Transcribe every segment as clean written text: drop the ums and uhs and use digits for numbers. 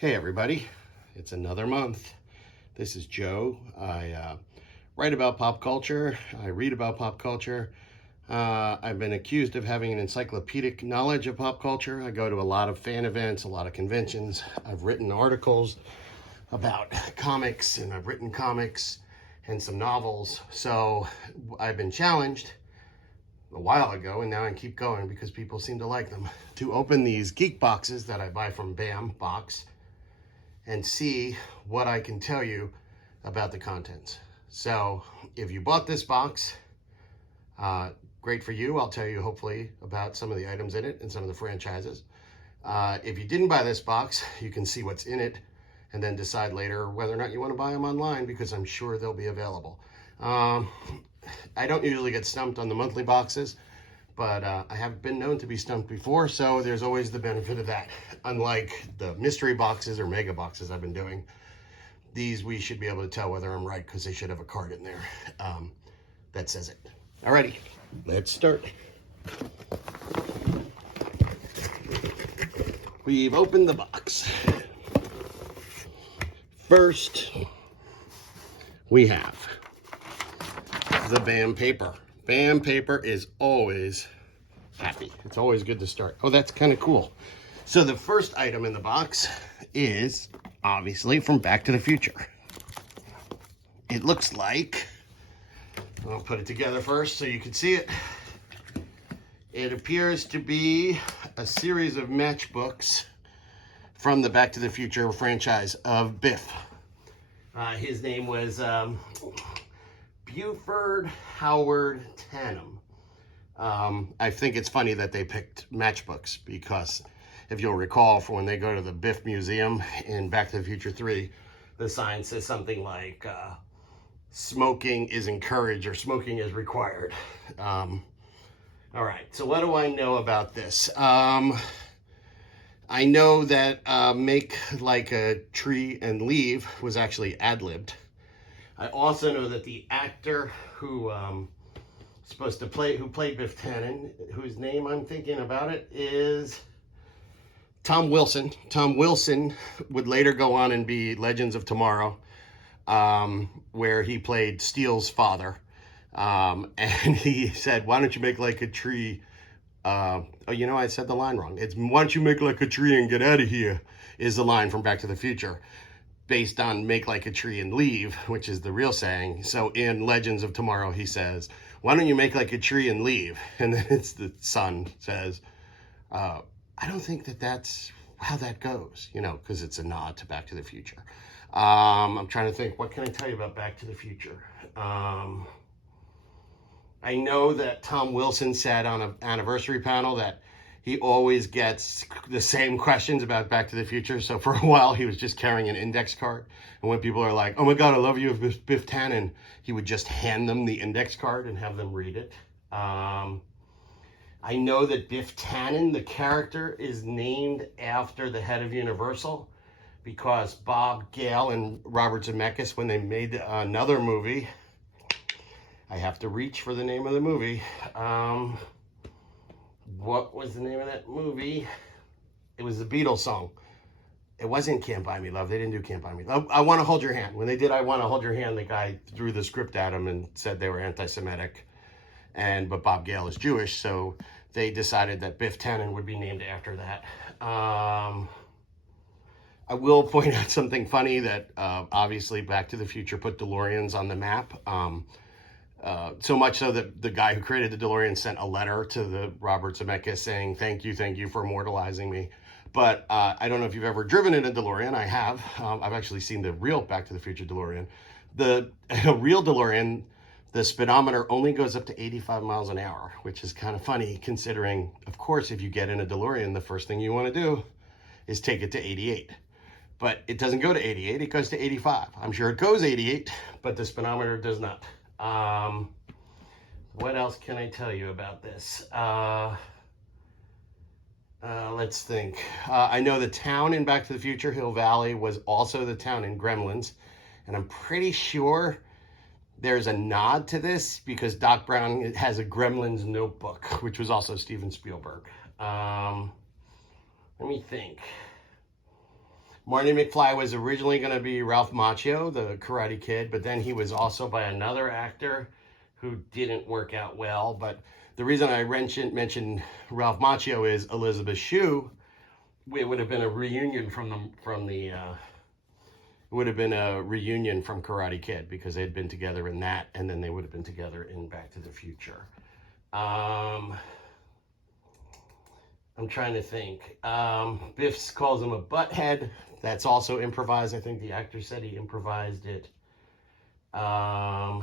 Hey everybody, it's another month. This is Joe. I write about pop culture. I read about pop culture. I've been accused of having an encyclopedic knowledge of pop culture. I go to a lot of fan events, a lot of conventions. I've written articles about comics, and I've written comics and some novels. So I've been challenged a while ago, and now I keep going because people seem to like them, to open these Geek Boxes that I buy from Bam Box and see what I can tell you about the contents. So if you bought this box, great for you. I'll tell you hopefully about some of the items in it and some of the franchises. If you didn't buy this box, you can see what's in it and then decide later whether or not you want to buy them online, because I'm sure they'll be available. I don't usually get stumped on the monthly boxes, but I have been known to be stumped before, so there's always the benefit of that. Unlike the mystery boxes or mega boxes I've been doing, these we should be able to tell whether I'm right, because they should have a card in there that says it. Alrighty, let's start. We've opened the box. First, we have the Bam paper. Bam paper is always happy. It's always good to start. Oh, that's kind of cool. So the first item in the box is obviously from Back to the Future. It looks like, I'll put it together first so you can see it. It appears to be a series of matchbooks from the Back to the Future franchise of Biff. His name was Buford Howard Tannen. I think it's funny that they picked matchbooks, because if you'll recall, for when they go to the Biff Museum in Back to the Future 3, the sign says something like smoking is encouraged or smoking is required. All right, so what do I know about this? I know that make like a tree and leave was actually ad-libbed. I also know that the actor who played Biff Tannen, whose name I'm thinking about it, is Tom Wilson. Tom Wilson would later go on and be Legends of Tomorrow, where he played Steele's father. And he said, "Why don't you make like a tree?" Oh, you know, I said the line wrong. It's "Why don't you make like a tree and get out of here," is the line from Back to the Future, based on "make like a tree and leave," which is the real saying. So in Legends of Tomorrow, he says, "Why don't you make like a tree and leave?" And then it's the son says, I don't think that that's how that goes, you know, because it's a nod to Back to the Future. I'm trying to think, what can I tell you about Back to the Future? I know that Tom Wilson said on an anniversary panel that he always gets the same questions about Back to the Future. So for a while, he was just carrying an index card. And when people are like, "Oh my God, I love you, Biff Tannen," he would just hand them the index card and have them read it. I know that Biff Tannen, the character, is named after the head of Universal, because Bob Gale and Robert Zemeckis, when they made another movie, I have to reach for the name of the movie. What was the name of that movie? It was the Beatles song. It wasn't Can't Buy Me Love. They didn't do Can't Buy Me Love. I Want to Hold Your Hand. When they did I Want to Hold Your Hand, the guy threw the script at him and said they were anti-Semitic. But Bob Gale is Jewish, so they decided that Biff Tannen would be named after that. I will point out something funny, that obviously Back to the Future put DeLoreans on the map. So much so that the guy who created the DeLorean sent a letter to the Robert Zemeckis saying, thank you for immortalizing me. But I don't know if you've ever driven in a DeLorean. I have. I've actually seen the real Back to the Future DeLorean. The real DeLorean, the speedometer only goes up to 85 miles an hour, which is kind of funny, considering, of course, if you get in a DeLorean, the first thing you want to do is take it to 88. But it doesn't go to 88, it goes to 85. I'm sure it goes 88, but the speedometer does not. What else can I tell you about this? Let's think. I know the town in Back to the Future, Hill Valley, was also the town in Gremlins. And I'm pretty sure there's a nod to this because Doc Brown has a Gremlins notebook, which was also Steven Spielberg. Let me think. Marty McFly was originally going to be Ralph Macchio, the Karate Kid, but then he was also by another actor who didn't work out well. But the reason I mentioned Ralph Macchio is Elizabeth Shue. It would have been a reunion from Karate Kid, because they'd been together in that, and then they would have been together in Back to the Future. I'm trying to think. Biff calls him a butthead. That's also improvised. I think the actor said he improvised it. I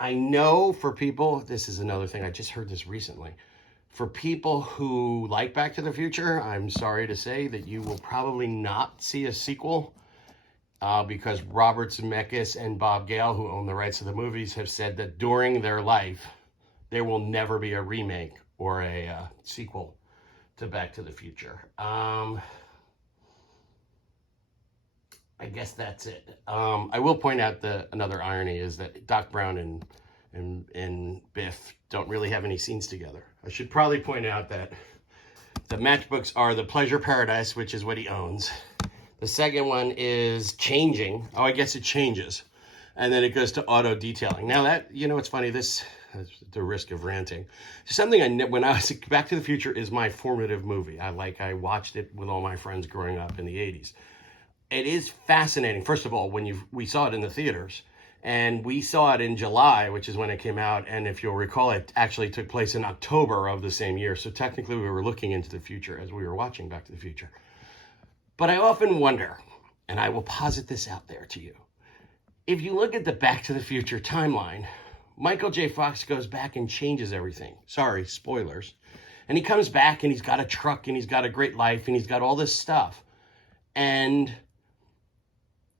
know for people, this is another thing, I just heard this recently. For people who like Back to the Future, I'm sorry to say that you will probably not see a sequel, because Robert Zemeckis and Bob Gale, who own the rights to the movies, have said that during their life, there will never be a remake or a sequel to Back to the Future. I guess that's it. I will point out another irony is that Doc Brown and Biff don't really have any scenes together. I should probably point out that the Matchbooks are the Pleasure Paradise, which is what he owns. The second one is Changing. Oh, I guess it changes. And then it goes to Auto Detailing. Now that, it's funny, this, the risk of ranting. Something when I was, Back to the Future is my formative movie. I watched it with all my friends growing up in the 80s. It is fascinating. First of all, when we saw it in the theaters, and we saw it in July, which is when it came out. And if you'll recall, it actually took place in October of the same year. So technically we were looking into the future as we were watching Back to the Future. But I often wonder, and I will posit this out there to you. If you look at the Back to the Future timeline, Michael J. Fox goes back and changes everything. Sorry, spoilers. And he comes back and he's got a truck and he's got a great life and he's got all this stuff. And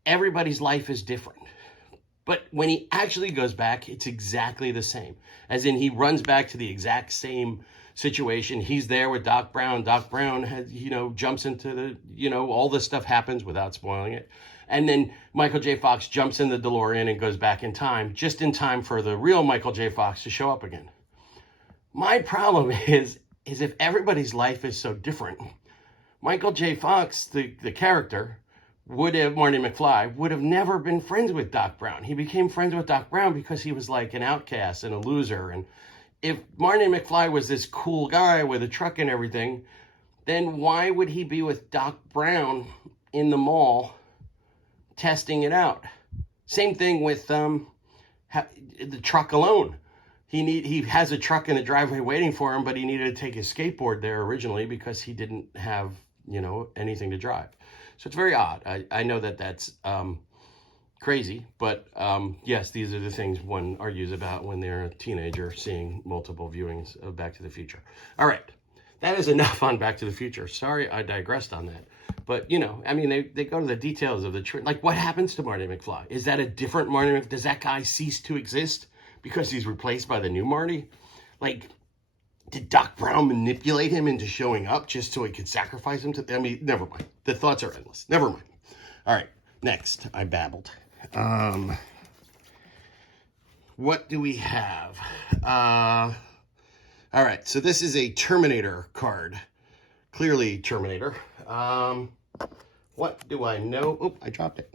everybody's life is different. But when he actually goes back, it's exactly the same. As in, he runs back to the exact same situation. He's there with Doc Brown. Doc Brown has, jumps into the, all this stuff happens without spoiling it. And then Michael J. Fox jumps in the DeLorean and goes back in time, just in time for the real Michael J. Fox to show up again. My problem is if everybody's life is so different, Michael J. Fox, the character, Marty McFly, would have never been friends with Doc Brown. He became friends with Doc Brown because he was like an outcast and a loser. And if Marty McFly was this cool guy with a truck and everything, then why would he be with Doc Brown in the mall testing it out? Same thing with the truck alone. He has a truck in the driveway waiting for him, but he needed to take his skateboard there originally because he didn't have, anything to drive. So it's very odd. I know that's crazy, but yes, these are the things one argues about when they're a teenager seeing multiple viewings of Back to the Future. All right, that is enough on Back to the Future. Sorry, I digressed on that. But, they go to the details of the trip. Like, what happens to Marty McFly? Is that a different Marty McFly? Does that guy cease to exist because he's replaced by the new Marty? Like, did Doc Brown manipulate him into showing up just so he could sacrifice him to... never mind. The thoughts are endless. Never mind. All right, next. I babbled. What do we have? All right, so this is a Terminator card. Clearly Terminator. What do I know? Oh, I dropped it.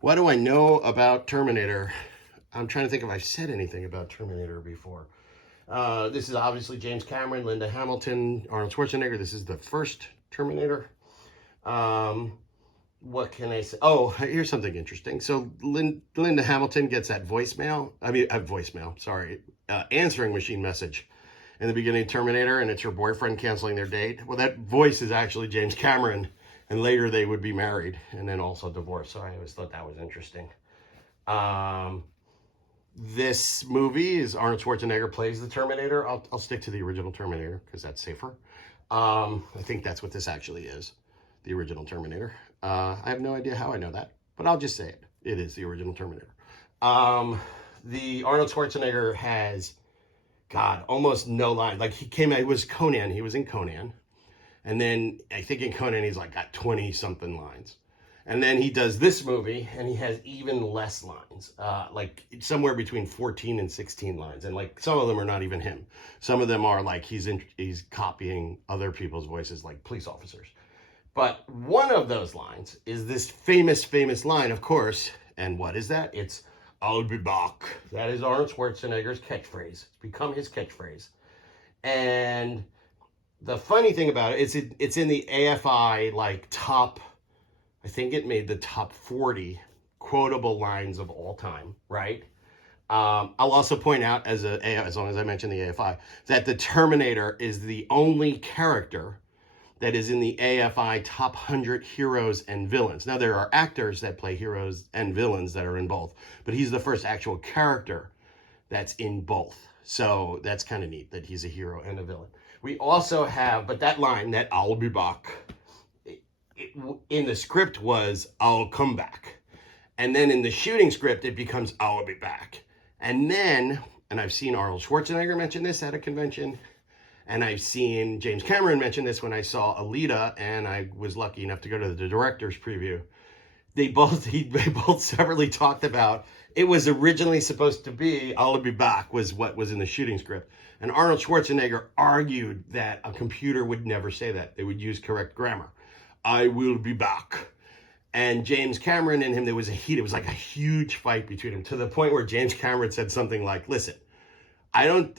What do I know about Terminator? I'm trying to think if I've said anything about Terminator before. This is obviously James Cameron, Linda Hamilton, Arnold Schwarzenegger. This is the first Terminator. What can I say? Oh, here's something interesting. So Linda Hamilton gets that answering machine message in the beginning of Terminator, and it's her boyfriend canceling their date. Well, that voice is actually James Cameron, and later they would be married and then also divorced. So I always thought that was interesting. This movie is Arnold Schwarzenegger plays the Terminator. I'll stick to the original Terminator because that's safer. I think that's what this actually is, the original Terminator. I have no idea how I know that, but I'll just say it. It is the original Terminator. The Arnold Schwarzenegger has, almost no line. Like he was Conan. He was in Conan. And then I think in Conan, he's like got 20 something lines. And then he does this movie, and he has even less lines, like somewhere between 14 and 16 lines. And like some of them are not even him. Some of them are like he's copying other people's voices, like police officers. But one of those lines is this famous line, of course. And what is that? It's "I'll be back." That is Arnold Schwarzenegger's catchphrase. It's become his catchphrase. And the funny thing about it, it's in the AFI like top. I think it made the top 40 quotable lines of all time, right? I'll also point out, as long as I mention the AFI, that the Terminator is the only character that is in the AFI top 100 heroes and villains. Now, there are actors that play heroes and villains that are in both, but he's the first actual character that's in both. So that's kind of neat that he's a hero and a villain. We also have, but that line, that "I'll be back," in the script was "I'll come back." And then in the shooting script, it becomes "I'll be back." And then, and I've seen Arnold Schwarzenegger mention this at a convention, and I've seen James Cameron mention this when I saw Alita, and I was lucky enough to go to the director's preview. They both separately talked about it was originally supposed to be "I'll be back" was what was in the shooting script. And Arnold Schwarzenegger argued that a computer would never say that. They would use correct grammar. "I will be back." And James Cameron and him, there was a heat. It was like a huge fight between them, to the point where James Cameron said something like, "Listen, I don't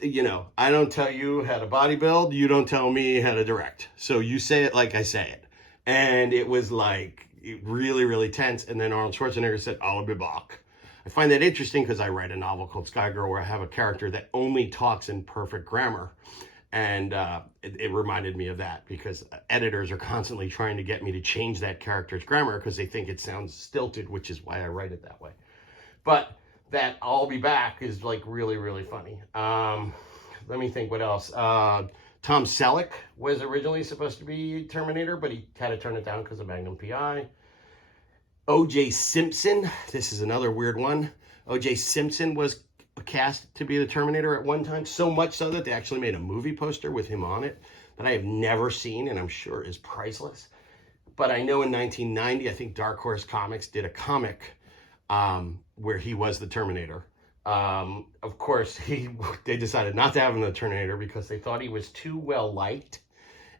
tell you how to bodybuild. You don't tell me how to direct. So you say it like I say it." And it was like really, really tense. And then Arnold Schwarzenegger said, "I'll be back." I find that interesting because I write a novel called Sky Girl where I have a character that only talks in perfect grammar. And it reminded me of that, because editors are constantly trying to get me to change that character's grammar because they think it sounds stilted, which is why I write it that way. But that "I'll be back" is like really, really funny. Let me think what else. Tom Selleck was originally supposed to be Terminator, but he had to turn it down because of Magnum PI. O.J. Simpson, this is another weird one. O.J. Simpson was cast to be the Terminator at one time, so much so that they actually made a movie poster with him on it that I have never seen, and I'm sure is priceless. But I know in 1990, I think Dark Horse Comics did a comic where he was the Terminator. Of course, they decided not to have him the Terminator because they thought he was too well liked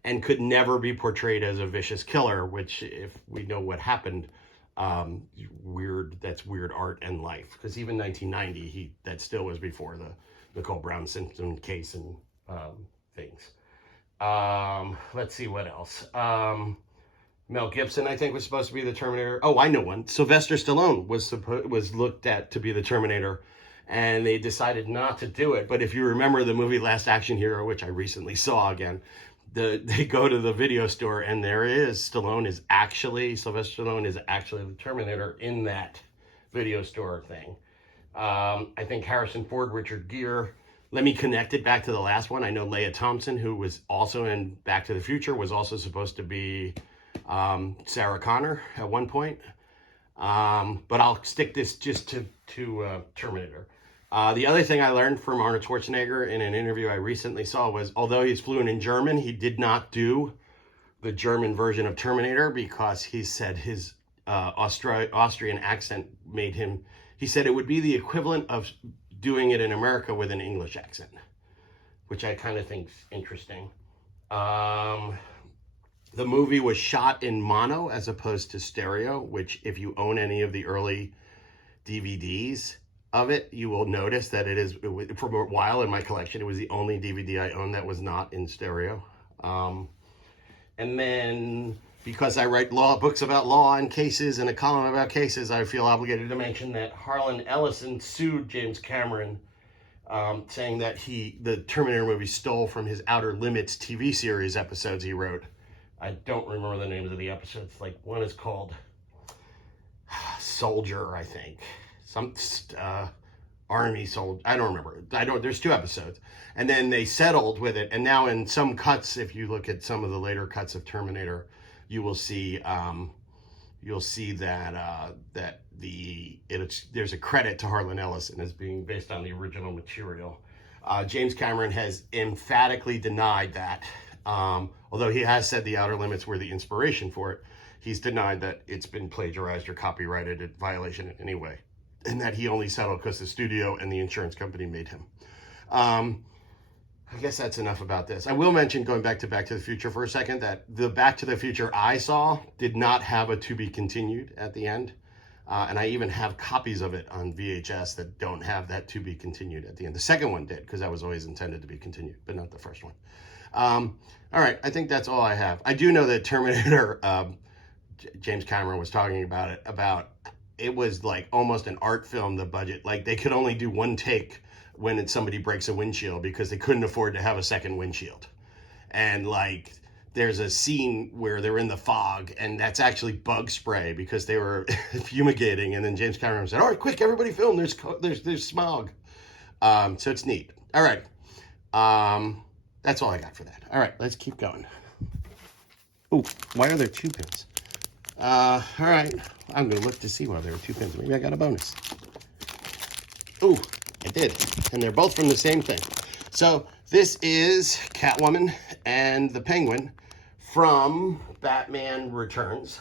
and could never be portrayed as a vicious killer, which, if we know what happened, that's weird art and life. Because even 1990, that still was before the Nicole Brown Simpson case and things. Let's see what else. Mel Gibson, I think, was supposed to be the Terminator. Oh, I know one. Sylvester Stallone was looked at to be the Terminator, and they decided not to do it. But if you remember the movie Last Action Hero, which I recently saw again, they go to the video store, and there is Sylvester Stallone is actually the Terminator in that video store thing. I think Harrison Ford, Richard Gere. Let me connect it back to the last one. I know Leia Thompson, who was also in Back to the Future, was also supposed to be Sarah Connor at one point. But I'll stick this just to Terminator. The other thing I learned from Arnold Schwarzenegger in an interview I recently saw was, although he's fluent in German, he did not do the German version of Terminator because he said his Austrian accent made him, he said it would be the equivalent of doing it in America with an English accent, which I kind of think is interesting. The movie was shot in mono as opposed to stereo, which if you own any of the early DVDs of it, you will notice that for a while in my collection, it was the only DVD I owned that was not in stereo. And then, because I write books about law and cases and a column about cases, I feel obligated to mention that Harlan Ellison sued James Cameron, saying that the Terminator movie stole from his Outer Limits TV series episodes he wrote. I don't remember the names of the episodes. Like, one is called Soldier, I think. Some Army Soldier. I don't remember. There's 2 episodes. And then they settled with it. And now in some cuts, if you look at some of the later cuts of Terminator, you will see that there's a credit to Harlan Ellison as being based on the original material. James Cameron has emphatically denied that, Although he has said The Outer Limits were the inspiration for it, he's denied that it's been plagiarized or copyrighted in violation in any way, and that he only settled because the studio and the insurance company made him. I guess that's enough about this. I will mention, going back to the Future for a second, that the Back to the Future I saw did not have a to be continued at the end. And I even have copies of it on VHS that don't have that to be continued at the end. The second one did, because that was always intended to be continued, but not the first one. All right, I think that's all I have. I do know that Terminator, James Cameron was talking about it was like almost an art film, the budget. Like they could only do one take when somebody breaks a windshield because they couldn't afford to have a second windshield. And like there's a scene where they're in the fog, and that's actually bug spray because they were fumigating. And then James Cameron said, "All right, quick, everybody film. There's smog." So it's neat. All right, that's all I got for that. All right, let's keep going. Oh, why are there 2 pins? All right, I'm gonna look to see why there were 2 pins. Maybe I got a bonus. Oh, I did, and they're both from the same thing. So this is Catwoman and the Penguin from Batman Returns.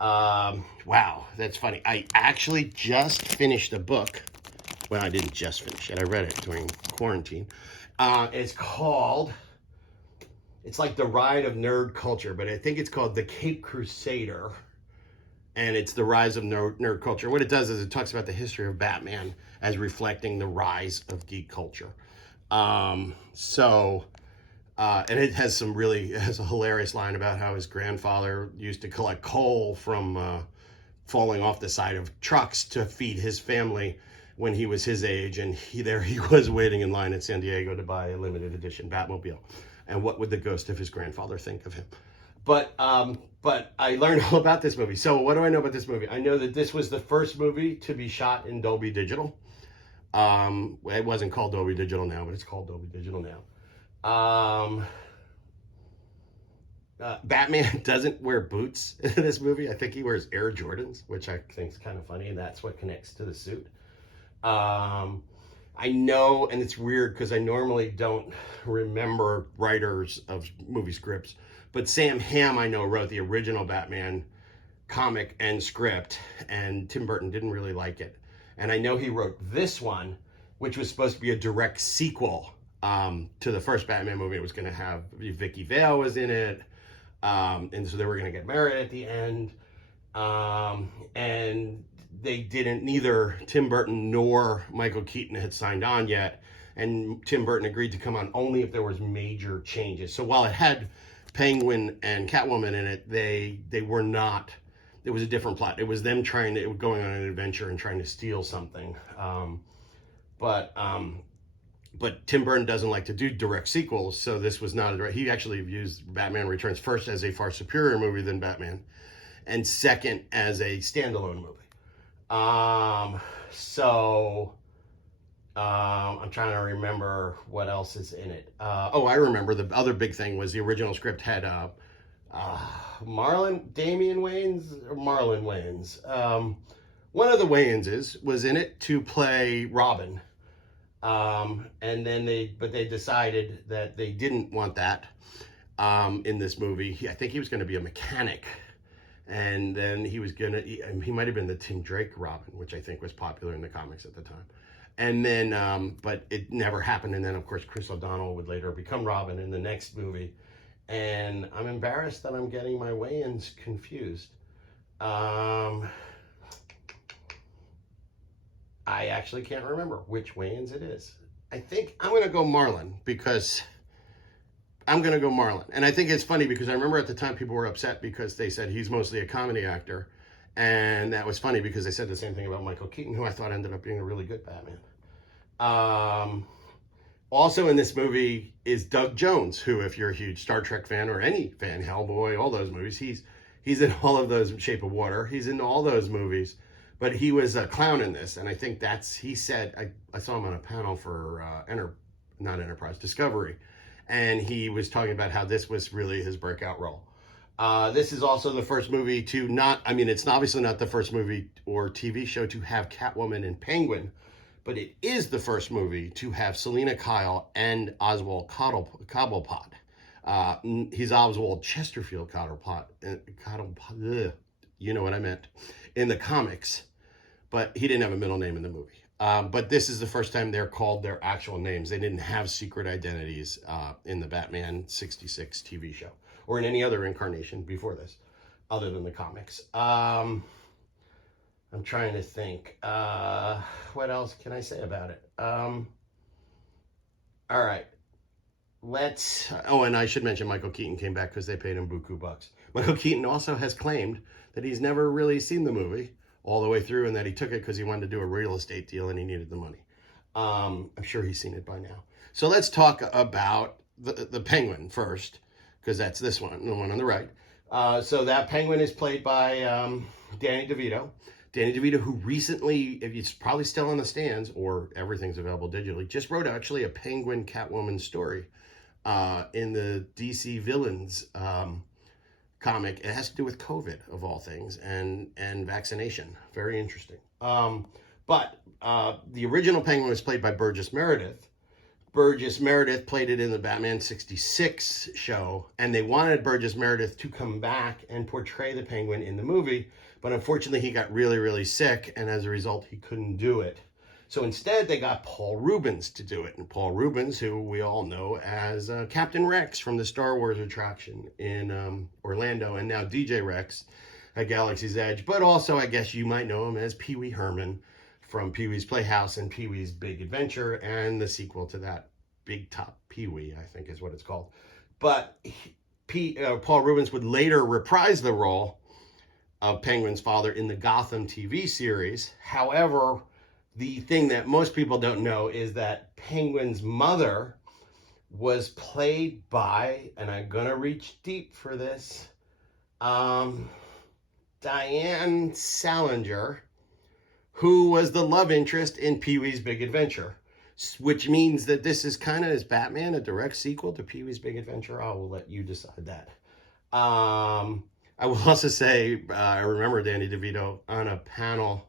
Wow, that's funny. I actually just finished a book. Well, I didn't just finish it. I read it during quarantine. It's like The Ride of Nerd Culture, but I think it's called The Cape Crusader. And it's the rise of nerd culture. What it does is it talks about the history of Batman as reflecting the rise of geek culture. And it has a hilarious line about how his grandfather used to collect coal from falling off the side of trucks to feed his family when he was his age. And he was waiting in line in San Diego to buy a limited edition Batmobile. And what would the ghost of his grandfather think of him? But I learned all about this movie. So what do I know about this movie? I know that this was the first movie to be shot in Dolby Digital. It wasn't called Dolby Digital now, but it's called Dolby Digital now. Batman doesn't wear boots in this movie. I think he wears Air Jordans, which I think is kind of funny, and that's what connects to the suit. I know, and it's weird because I normally don't remember writers of movie scripts, but Sam Hamm, I know, wrote the original Batman comic and script, and Tim Burton didn't really like it. And I know he wrote this one, which was supposed to be a direct sequel to the first Batman movie. It was going to have Vicky Vale was in it, and so they were going to get married at the end. And they didn't, neither Tim Burton nor Michael Keaton had signed on yet. And Tim Burton agreed to come on only if there was major changes. So while it had Penguin and Catwoman in it, they were not, it was a different plot. It was them going on an adventure and trying to steal something. But Tim Burton doesn't like to do direct sequels, so this was not a direct. He actually views Batman Returns first as a far superior movie than Batman, and second as a standalone movie. I'm trying to remember what else is in it. I remember the other big thing was the original script had Marlon Wayans. One of the Wayanses was in it to play Robin. And then they decided that they didn't want that in this movie. I think he was going to be a mechanic. And then he might have been the Tim Drake Robin, which I think was popular in the comics at the time. And then, but it never happened. And then, of course, Chris O'Donnell would later become Robin in the next movie. And I'm embarrassed that I'm getting my Wayans confused. I actually can't remember which Wayans it is. I think I'm going to go Marlon because And I think it's funny because I remember at the time people were upset because they said he's mostly a comedy actor. And that was funny because they said the same thing about Michael Keaton, who I thought ended up being a really good Batman. Also in this movie is Doug Jones, who, if you're a huge Star Trek fan or any fan, Hellboy, all those movies, he's in all of those. Shape of Water, he's in all those movies. But he was a clown in this, and I think he said, I saw him on a panel for Discovery, and he was talking about how this was really his breakout role. This is also the first movie it's obviously not the first movie or TV show to have Catwoman and Penguin, but it is the first movie to have Selena Kyle and Oswald Cobblepot. He's Oswald Chesterfield Cobblepot, you know what I meant, in the comics, but he didn't have a middle name in the movie. But this is the first time they're called their actual names. They didn't have secret identities in the Batman 66 TV show or in any other incarnation before this, other than the comics. I'm trying to think. What else can I say about it? All right. And I should mention Michael Keaton came back because they paid him buku bucks. Michael Keaton also has claimed that he's never really seen the movie all the way through and that he took it because he wanted to do a real estate deal and he needed the money. I'm sure he's seen it by now. So let's talk about the Penguin first, because that's this one, the one on the right. So that Penguin is played by Danny DeVito. Danny DeVito, who recently, if it's probably still on the stands or everything's available digitally, just wrote actually a Penguin Catwoman story in the DC Villains comic. It has to do with COVID, of all things, and vaccination. Very interesting. But the original Penguin was played by Burgess Meredith. Burgess Meredith played it in the Batman 66 show, and they wanted Burgess Meredith to come back and portray the Penguin in the movie, but unfortunately he got really, really sick, and as a result, he couldn't do it. So instead, they got Paul Rubens to do it. And Paul Rubens, who we all know as Captain Rex from the Star Wars attraction in Orlando, and now DJ Rex at Galaxy's Edge. But also, I guess you might know him as Pee Wee Herman from Pee Wee's Playhouse and Pee Wee's Big Adventure, and the sequel to that, Big Top Pee Wee, I think is what it's called. But Paul Rubens would later reprise the role of Penguin's father in the Gotham TV series. However, the thing that most people don't know is that Penguin's mother was played by, and I'm going to reach deep for this, Diane Salinger, who was the love interest in Pee-wee's Big Adventure, which means that this is kind of, is Batman a direct sequel to Pee-wee's Big Adventure? I will let you decide that. I will also say, I remember Danny DeVito on a panel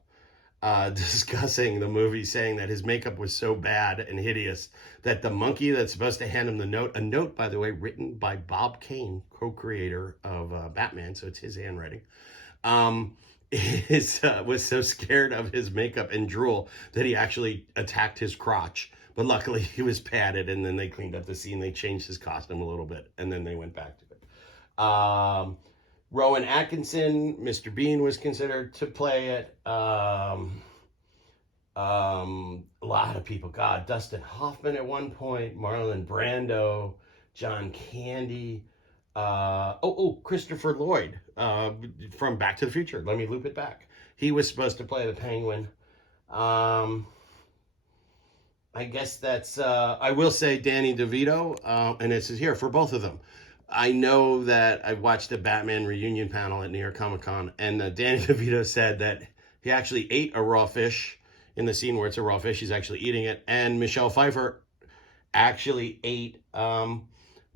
discussing the movie, saying that his makeup was so bad and hideous that the monkey that's supposed to hand him the note, a note, by the way, written by Bob Kane, co-creator of Batman, so it's his handwriting, was so scared of his makeup and drool that he actually attacked his crotch. But luckily he was padded, and then they cleaned up the scene. They changed his costume a little bit, and then they went back to it. Rowan Atkinson, Mr. Bean, was considered to play it. A lot of people. God, Dustin Hoffman at one point, Marlon Brando, John Candy. Christopher Lloyd from Back to the Future. Let me loop it back. He was supposed to play the Penguin. I guess that's, I will say Danny DeVito, and this is here for both of them. I know that I watched a Batman reunion panel at New York Comic Con, and Danny DeVito said that he actually ate a raw fish in the scene where it's a raw fish. He's actually eating it. And Michelle Pfeiffer actually ate the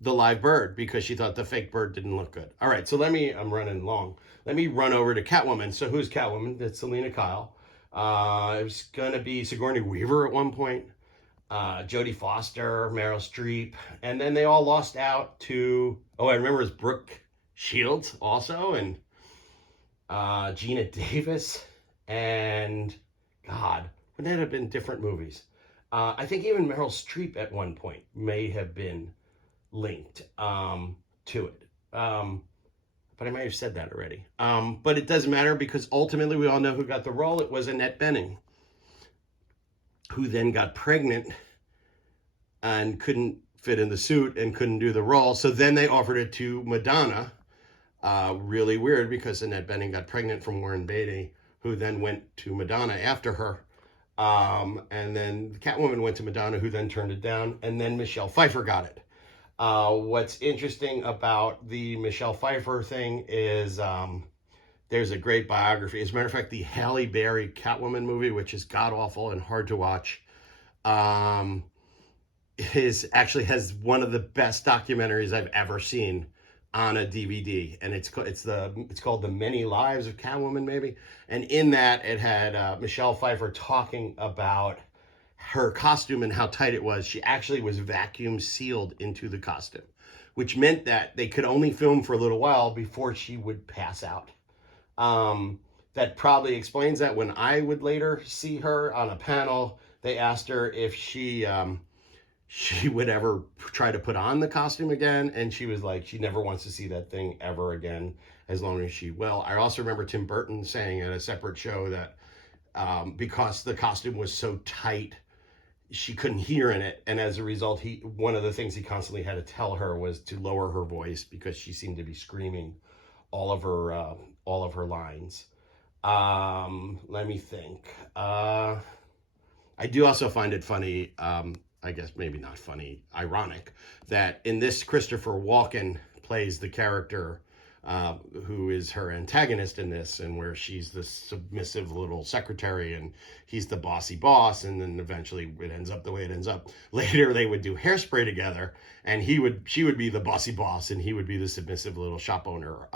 live bird because she thought the fake bird didn't look good. All right, so I'm running long. Let me run over to Catwoman. So who's Catwoman? That's Selena Kyle. It was going to be Sigourney Weaver at one point. Jodie Foster, Meryl Streep, and then they all lost out to, I remember it was Brooke Shields also, and Gina Davis, and God, wouldn't that have been different movies? I think even Meryl Streep at one point may have been linked to it, but I might have said that already. But it doesn't matter because ultimately we all know who got the role. It was Annette Bening, who then got pregnant and couldn't fit in the suit and couldn't do the role. So then they offered it to Madonna. Really weird because Annette Bening got pregnant from Warren Beatty, who then went to Madonna after her. And then Catwoman went to Madonna, who then turned it down. And then Michelle Pfeiffer got it. What's interesting about the Michelle Pfeiffer thing is there's a great biography. As a matter of fact, the Halle Berry Catwoman movie, which is god-awful and hard to watch, actually has one of the best documentaries I've ever seen on a DVD, and it's called The Many Lives of Catwoman, maybe. And in that, it had Michelle Pfeiffer talking about her costume and how tight it was. She actually was vacuum sealed into the costume, which meant that they could only film for a little while before she would pass out. That probably explains that. When I would later see her on a panel, they asked her if she would ever try to put on the costume again, and she was like, she never wants to see that thing ever again as long as she will. I also remember Tim Burton saying at a separate show that because the costume was so tight, she couldn't hear in it, and as a result, one of the things he constantly had to tell her was to lower her voice because she seemed to be screaming all of her lines. Let me think. I do also find it funny, I guess maybe not funny, ironic, that in this Christopher Walken plays the character who is her antagonist in this, and where she's the submissive little secretary and he's the bossy boss, and then eventually it ends up the way it ends up. Later they would do Hairspray together, and she would be the bossy boss and he would be the submissive little shop owner.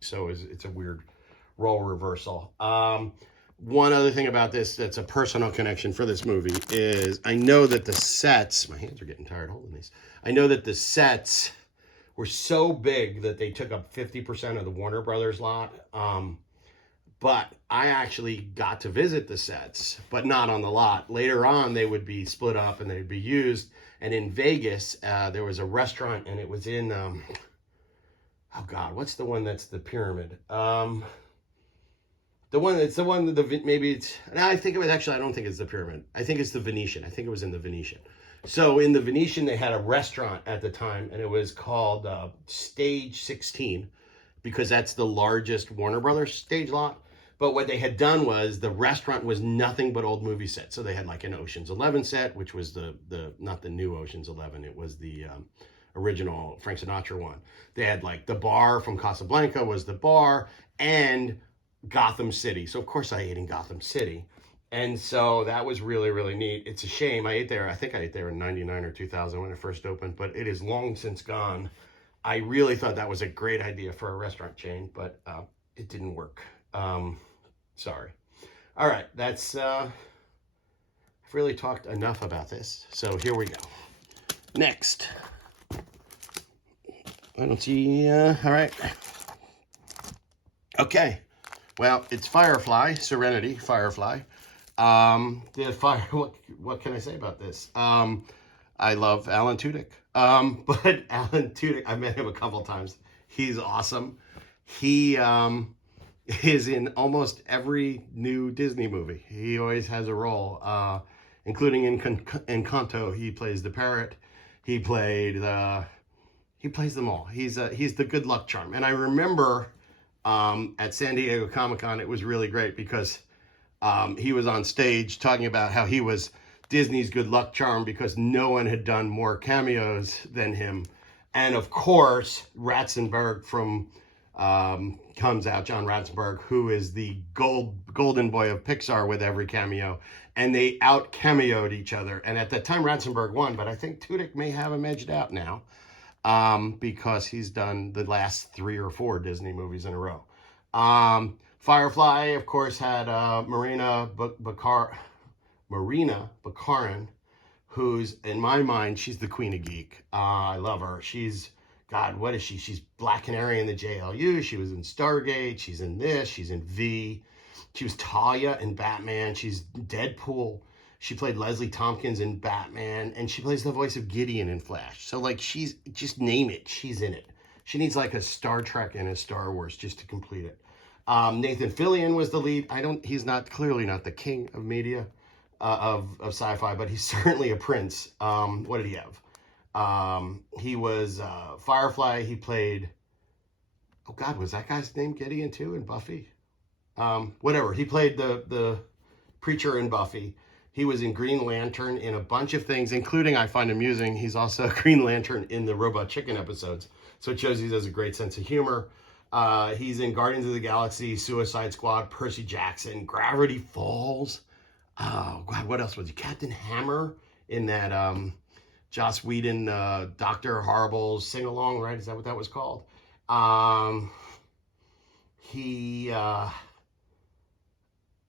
So it's a weird role reversal. One other thing about this that's a personal connection for this movie is I know that the sets, my hands are getting tired holding these. I know that the sets were so big that they took up 50% of the Warner Brothers lot. But I actually got to visit the sets, but not on the lot. Later on, they would be split up and they'd be used. And in Vegas, there was a restaurant, and it was in, oh God, what's the one that's the pyramid? Maybe it's, no, I think it was actually, I don't think it's the pyramid. I think it's the Venetian. I think it was in the Venetian. So in the Venetian, they had a restaurant at the time, and it was called Stage 16, because that's the largest Warner Brothers stage lot. But what they had done was the restaurant was nothing but old movie sets. So they had like an Ocean's 11 set, which was the not the new Ocean's 11, it was the original Frank Sinatra one. They had like the bar from Casablanca was the bar, and Gotham City. So of course I ate in Gotham City. And so that was really, really neat. It's a shame. I think I ate there in 99 or 2000 when it first opened, but it is long since gone. I really thought that was a great idea for a restaurant chain, but it didn't work. Sorry. All right, I've really talked enough about this. So here we go. Next. I don't see, all right. Okay. Well, it's Firefly Serenity, Firefly. What can I say about this? I love Alan Tudyk. But Alan Tudyk, I met him a couple times. He's awesome. He is in almost every new Disney movie. He always has a role, including in Encanto. He plays the parrot. He plays them all. He's the good luck charm. And I remember at San Diego Comic-Con, it was really great because he was on stage talking about how he was Disney's good luck charm because no one had done more cameos than him. And of course, Ratzenberg comes out, John Ratzenberg, who is the golden boy of Pixar with every cameo. And they out cameoed each other. And at that time, Ratzenberg won, but I think Tudyk may have him edged out now because he's done the last 3 or 4 Disney movies in a row. Firefly, of course, had Marina Baccarin, who's, in my mind, she's the queen of geek. I love her. God, what is she? She's Black Canary in the JLU. She was in Stargate. She's in this. She's in V. She was Talia in Batman. She's Deadpool. She played Leslie Tompkins in Batman. And she plays the voice of Gideon in Flash. So, like, just name it. She's in it. She needs, like, a Star Trek and a Star Wars just to complete it. Nathan Fillion was the lead. He's clearly not the king of media, of sci-fi, but he's certainly a prince. What did he have? He was Firefly. He played, oh God, was that guy's name Gideon too in Buffy? Whatever. He played the preacher in Buffy. He was in Green Lantern in a bunch of things, including, I find amusing, he's also a Green Lantern in the Robot Chicken episodes. So it shows he has a great sense of humor. He's in Guardians of the Galaxy, Suicide Squad, Percy Jackson, Gravity Falls. Oh God, what else was he? Captain Hammer in that Joss Whedon Dr. Horrible's sing-along, right? Is that what that was called?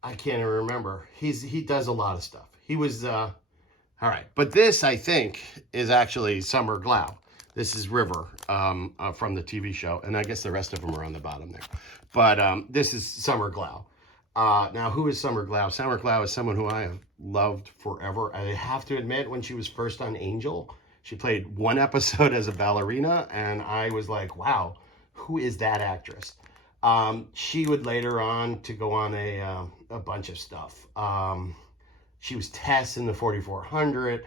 I can't even remember. He does a lot of stuff. He was all right. But this, I think, is actually Summer Glau. This is River from the TV show, and I guess the rest of them are on the bottom there. But this is Summer Glau. Now, who is Summer Glau? Summer Glau is someone who I have loved forever. I have to admit, when she was first on Angel, she played one episode as a ballerina, and I was like, wow, who is that actress? She would later on to go on a bunch of stuff. She was Tess in the 4400.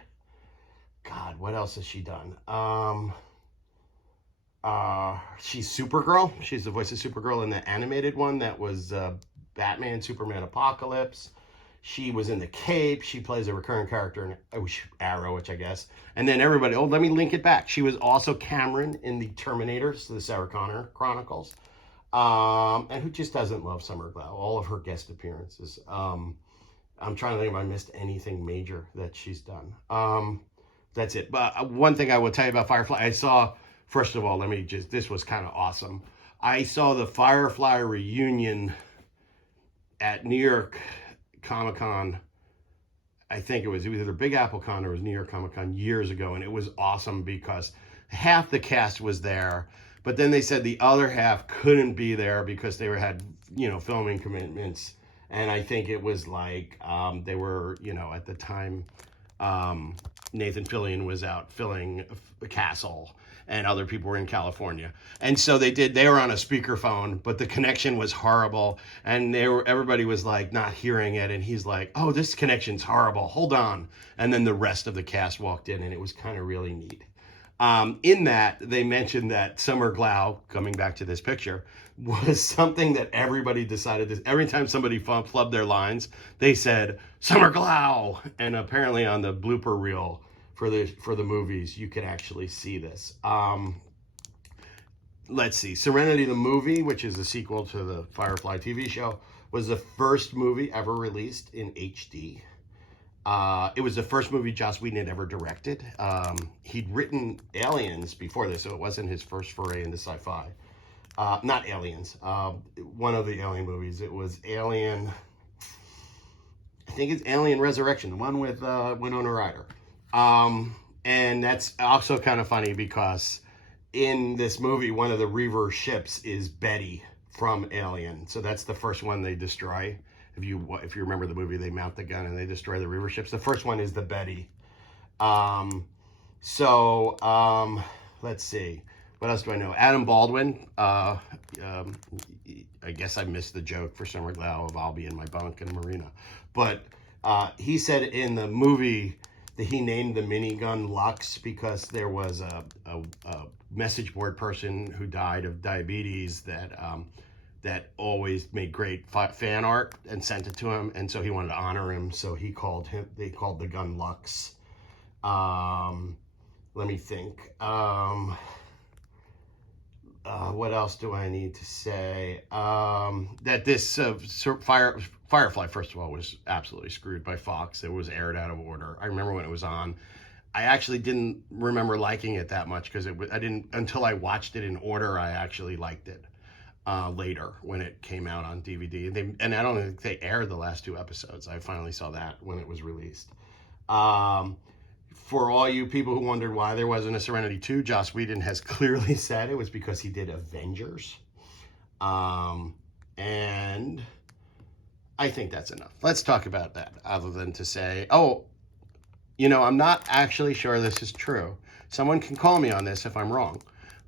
God, what else has she done? She's Supergirl. She's the voice of Supergirl in the animated one that was Batman, Superman, Apocalypse. She was in The Cape. She plays a recurring character in Arrow, which I guess. And then everybody, oh, let me link it back. She was also Cameron in the Terminator, so the Sarah Connor Chronicles. And who just doesn't love Summer Glau? All of her guest appearances. I'm trying to think if I missed anything major that she's done. That's it. But one thing I will tell you about Firefly, I saw, first of all, this was kind of awesome. I saw the Firefly reunion at New York Comic-Con. I think it was either Big Apple Con or it was New York Comic-Con years ago, and it was awesome because half the cast was there, but then they said the other half couldn't be there because they had, filming commitments. And I think it was like they were, at the time, Nathan Fillion was out filling the Castle, and other people were in California. And so they were on a speakerphone, but the connection was horrible. And everybody was like not hearing it. And he's like, oh, this connection's horrible. Hold on. And then the rest of the cast walked in, and it was kind of really neat. In that, they mentioned that Summer Glau, coming back to this picture, was something that everybody decided to, every time somebody flubbed their lines, they said, Summer Glau. And apparently on the blooper reel for the movies, you can actually see this. Let's see. Serenity the movie, which is the sequel to the Firefly TV show, was the first movie ever released in HD. It was the first movie Joss Whedon had ever directed. He'd written Aliens before this, so it wasn't his first foray into sci-fi. Not Aliens. One of the Alien movies. It was Alien. I think it's Alien Resurrection, the one with Winona Ryder. And that's also kind of funny because in this movie, one of the Reaver ships is Betty from Alien. So that's the first one they destroy. If you remember the movie, they mount the gun and they destroy the Reaver ships. The first one is the Betty. Let's see. What else do I know? Adam Baldwin. I guess I missed the joke for Summer Glau of I'll be in my bunk in Marina. But he said in the movie that he named the minigun Lux because there was a message board person who died of diabetes that always made great fan art and sent it to him, and so he wanted to honor him, so they called the gun Lux. Let me think. What else do I need to say? That this Firefly, first of all, was absolutely screwed by Fox. It was aired out of order. I remember when it was on. I actually didn't remember liking it that much because I didn't until I watched it in order. I actually liked it later when it came out on DVD. And I don't think they aired the last 2 episodes. I finally saw that when it was released. For all you people who wondered why there wasn't a Serenity 2, Joss Whedon has clearly said it was because he did Avengers. And I think that's enough. Let's talk about that, other than to say, I'm not actually sure this is true. Someone can call me on this if I'm wrong.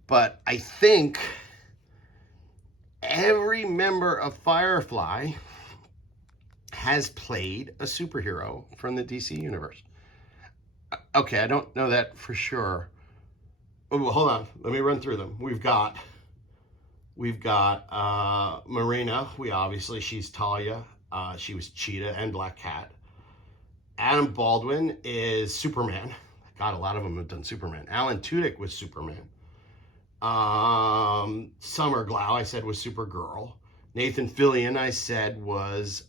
But I think every member of Firefly has played a superhero from the DC universe. Okay, I don't know that for sure. Oh, well, hold on. Let me run through them. We've got Marina. She's Talia. She was Cheetah and Black Cat. Adam Baldwin is Superman. God, a lot of them have done Superman. Alan Tudyk was Superman. Summer Glau, I said, was Supergirl. Nathan Fillion, I said, was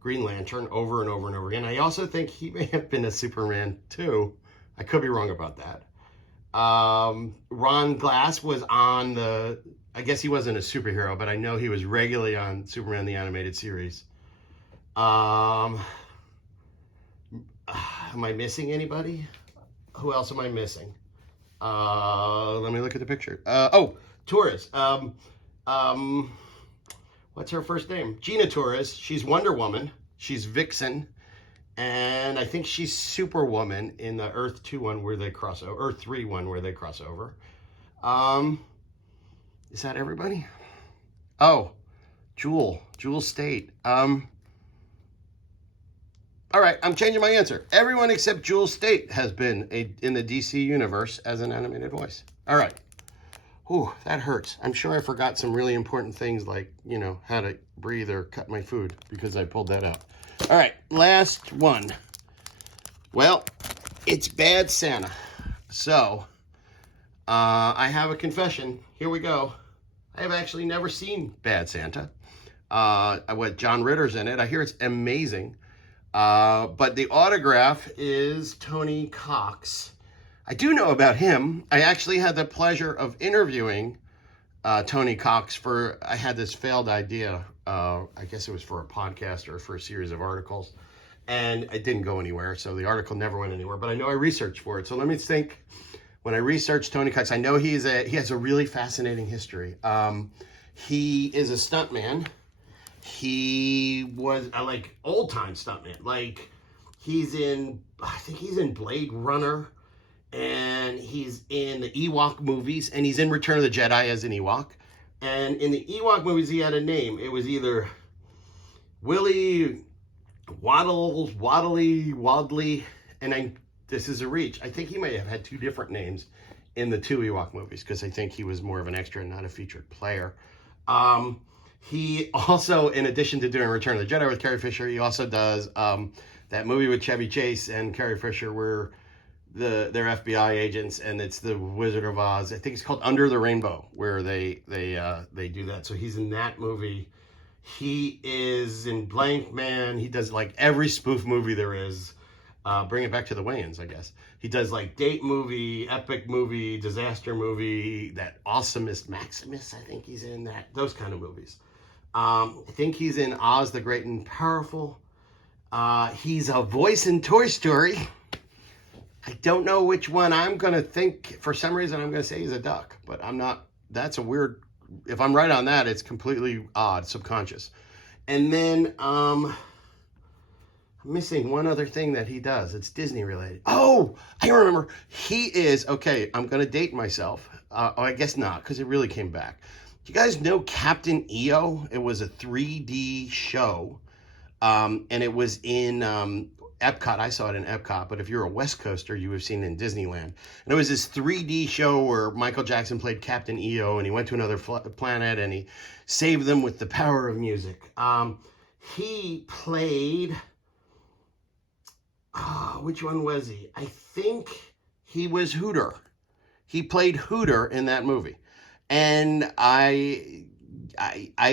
Green Lantern over and over and over again. I also think he may have been a Superman too. I could be wrong about that. Ron Glass was on I guess he wasn't a superhero, but I know he was regularly on Superman the Animated Series. Am I missing anybody? Who else am I missing? Let me look at the picture. Oh, Torres. What's her first name? Gina Torres. She's Wonder Woman. She's Vixen. And I think she's Superwoman in the Earth 2 one where they cross over. Earth 3 one where they cross over. Is that everybody? Oh, Jewel State. All right, I'm changing my answer. Everyone except Jewel State has been in the DC universe as an animated voice. All right. Whew, that hurts. I'm sure I forgot some really important things like, you know, how to breathe or cut my food because I pulled that out. All right, last one. Well, it's Bad Santa. So, I have a confession. Here we go. I have actually never seen Bad Santa. What John Ritter's in it. I hear it's amazing. But the autograph is Tony Cox. I do know about him. I actually had the pleasure of interviewing Tony Cox I had this failed idea. I guess it was for a podcast or for a series of articles. And it didn't go anywhere. So the article never went anywhere. But I know I researched for it. So let me think. When I researched Tony Cox, I know he has a really fascinating history. He is a stuntman. He was like old time stuntman. Like I think he's in Blade Runner, and he's in the Ewok movies, and he's in Return of the Jedi as an Ewok. And in the Ewok movies, he had a name. It was either Willie Wadley, and this is a reach. I think he may have had two different names in the two Ewok movies because I think he was more of an extra and not a featured player. He also, in addition to doing Return of the Jedi with Carrie Fisher, he also does that movie with Chevy Chase and Carrie Fisher where they're FBI agents, and it's the Wizard of Oz. I think it's called Under the Rainbow, where they do that. So he's in that movie. He is in Blank Man. He does like every spoof movie there is. Bring it back to the Wayans, I guess. He does like date movie, epic movie, disaster movie, that Awesomest Maximus, I think he's in that, those kind of movies. I think he's in Oz the Great and Powerful. He's a voice in Toy Story. I don't know which one I'm going to think. For some reason, I'm going to say he's a duck, but I'm not. That's a weird, if I'm right on that, it's completely odd, subconscious. And then, I'm missing one other thing that he does. It's Disney related. Oh, I remember. He is, okay, I'm going to date myself. I guess not, because it really came back. Do you guys know Captain EO? It was a 3D show, and it was in Epcot. I saw it in Epcot, but if you're a West Coaster, you have seen it in Disneyland. And it was this 3D show where Michael Jackson played Captain EO, and he went to another planet, and he saved them with the power of music. He played... which one was he? I think he was Hooter. He played Hooter in that movie. And I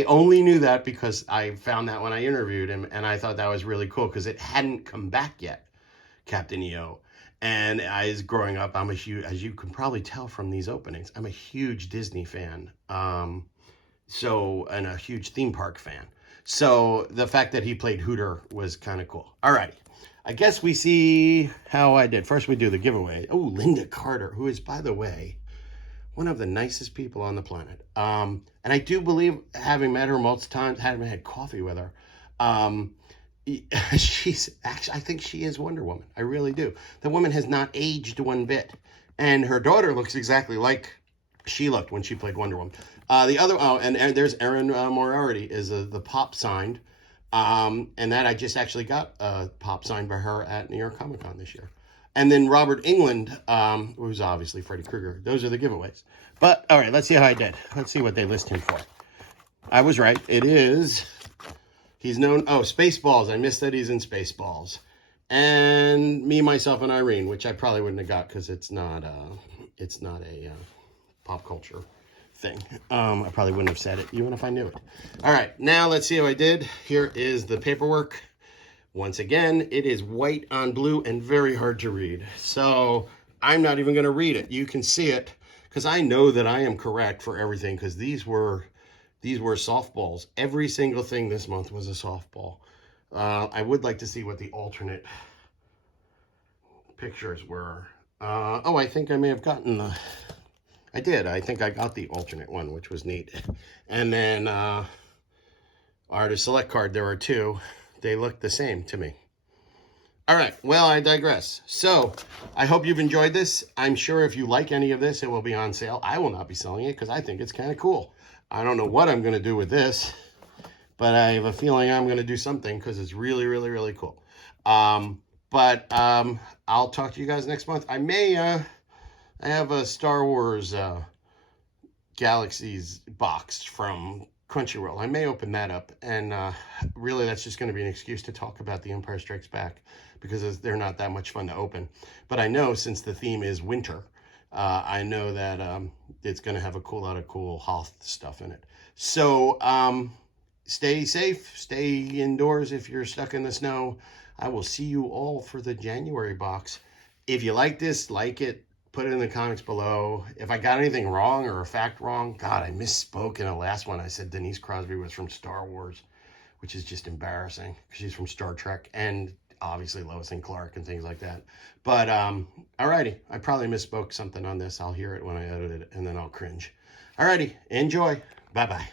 only knew that because I found that when I interviewed him, and I thought that was really cool because it hadn't come back yet, Captain EO. And as growing up, I'm a huge, as you can probably tell from these openings, I'm a huge Disney fan. And a huge theme park fan. So the fact that he played Hooter was kind of cool. All right. I guess we see how I did. First, we do the giveaway. Oh, Linda Carter, who is, by the way, one of the nicest people on the planet. And I do believe, having met her multiple times, having had coffee with her, she's actually, I think she is Wonder Woman. I really do. The woman has not aged one bit. And her daughter looks exactly like she looked when she played Wonder Woman. And there's Erin Moriarty is the pop signed. And that I just actually got a pop signed by her at New York Comic Con this year. And then Robert Englund, who's obviously Freddy Krueger. Those are the giveaways. But, all right, let's see how I did. Let's see what they list him for. I was right. It is, he's known, Spaceballs. I missed that he's in Spaceballs. And Me, Myself, and Irene, which I probably wouldn't have got because it's not a pop culture thing. I probably wouldn't have said it even if I knew it. All right, now let's see how I did. Here is the paperwork. Once again, it is white on blue and very hard to read. So I'm not even going to read it. You can see it because I know that I am correct for everything because these were softballs. Every single thing this month was a softball. I would like to see what the alternate pictures were. Oh, I think I may have gotten the... I did. I think I got the alternate one, which was neat. And then Artist Select card, there are two. They look the same to me. All right, well, I digress. So I hope you've enjoyed this. I'm sure if you like any of this, it will be on sale. I will not be selling it because I think it's kind of cool. I don't know what I'm going to do with this, but I have a feeling I'm going to do something because it's really, really, really cool. I'll talk to you guys next month. I have a Star Wars Galaxies box from Crunchyroll. I may open that up, and really that's just going to be an excuse to talk about The Empire Strikes Back because they're not that much fun to open. But I know since the theme is winter, I know that it's going to have a lot of cool Hoth stuff in it. So stay safe, stay indoors if you're stuck in the snow. I will see you all for the January box. If you like this, like it. Put it in the comments below. If I got anything wrong or a fact wrong, God, I misspoke in the last one. I said Denise Crosby was from Star Wars, which is just embarrassing because she's from Star Trek and obviously Lois and Clark and things like that. But alrighty, I probably misspoke something on this. I'll hear it when I edit it and then I'll cringe. Alrighty, enjoy. Bye-bye.